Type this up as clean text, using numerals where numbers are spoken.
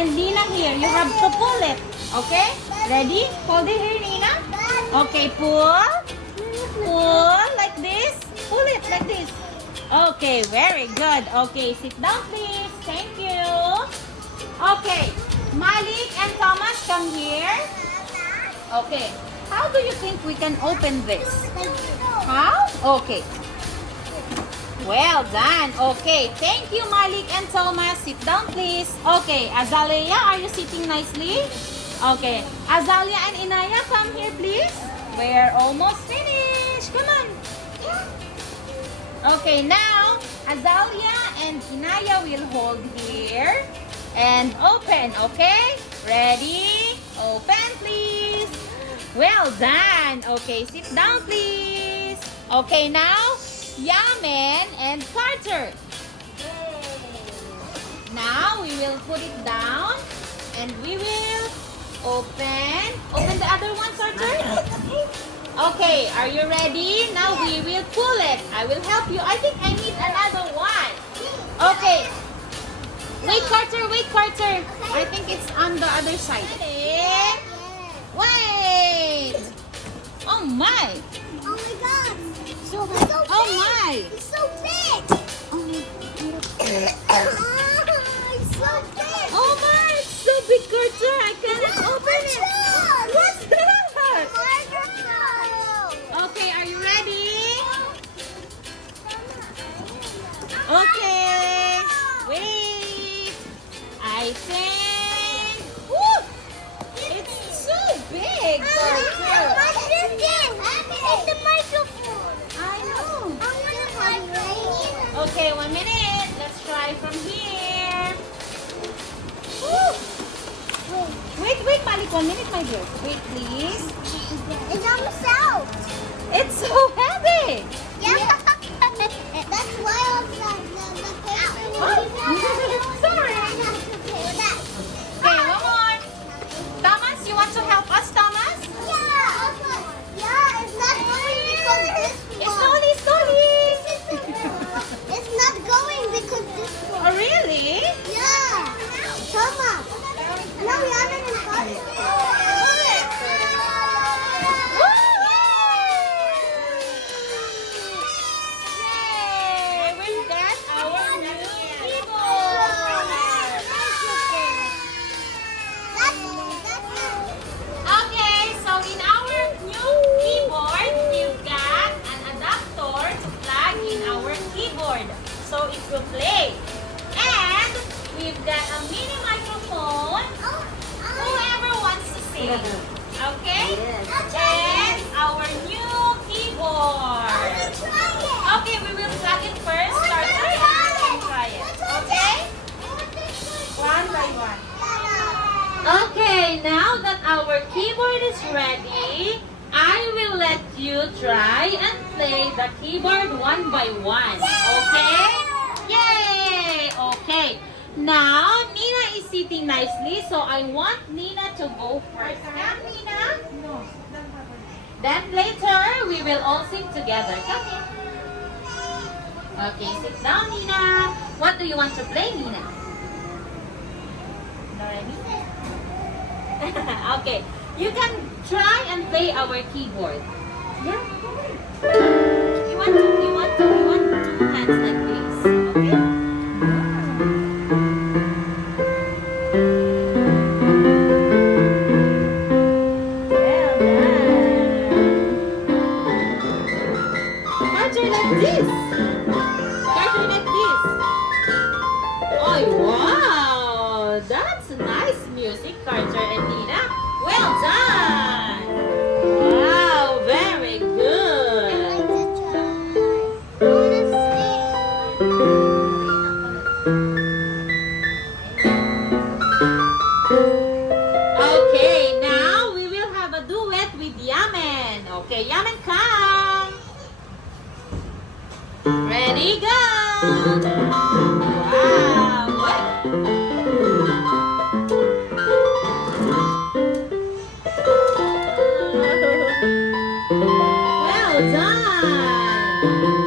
and Nina here. You have to pull it. Okay? Ready? Hold it here, Nina. Okay, pull. Pull like this. Pull it like this. Okay, very good. Okay, sit down please. Thank you. Okay, Malik and Thomas, come here. Okay, how do you think we can open this? How? Okay. Well done. Okay, thank you Malik and Thomas. Sit down please. Okay, Azalea, are you sitting nicely? Okay, Azalea and Inaya, come here please. We're almost finished. Come on. Okay, now Azalea and Inaya will hold here and open, okay? Ready? Open please. Well done. Okay, sit down please. Okay, now Yamen and Carter. Now we will put it down and we will open the other one, Carter. Okay, are you ready? Now we will pull it. I will help you. I think I need another one. Okay. Wait, Carter. Wait, Carter. I think it's on the other side. Wait. Oh my. Oh my god. So big. oh my. It's so big. It's so big. Oh my. It's so big, Carter. I cannot open it. What's that? Okay, are you ready? Okay. Wait. I think. Woo! It's so big. What's this thing? It's the microphone. I know. I want to try. Okay, 1 minute. Let's try from here. Woo! Wait, Malik. 1 minute, my dear. Wait, please. It's almost out. It's so heavy. Yeah. That's why the paper. Sorry. That. Okay, one more. Thomas, you want to help us, Thomas? Yeah, it's not going because this one. Slowly. It's not going because this one. Oh, really? Yeah. Thomas. No, we haven't Yay! We've got our new keyboard. Okay, so in our new keyboard, we've got an adapter to plug in our keyboard. So it will play. And we've got a mini microphone. Whoever wants to sing. Okay? And our new keyboard. Okay, we will plug it first. Carter, and you can try it. Okay? One by one. Okay, now that our keyboard is ready, I will let you try and play the keyboard one by one. Okay? Yay! Okay. Now, Nina is sitting nicely, so I want Nina to go first. Come, Nina? No. Then later, we will all sing together. Come here. Okay, sit down, Nina. What do you want to play, Nina? Ready? Okay, you can try and play our keyboard. Yeah. You want two hands like this. Okay? Well done. Carter like this. Carter like this. Oh wow, that's nice music, Carter and Nina. Well done. Wow, very good. Okay, now we will have a duet with Yamen. Okay, Yamen, come. Ready, go. Wow. Well done.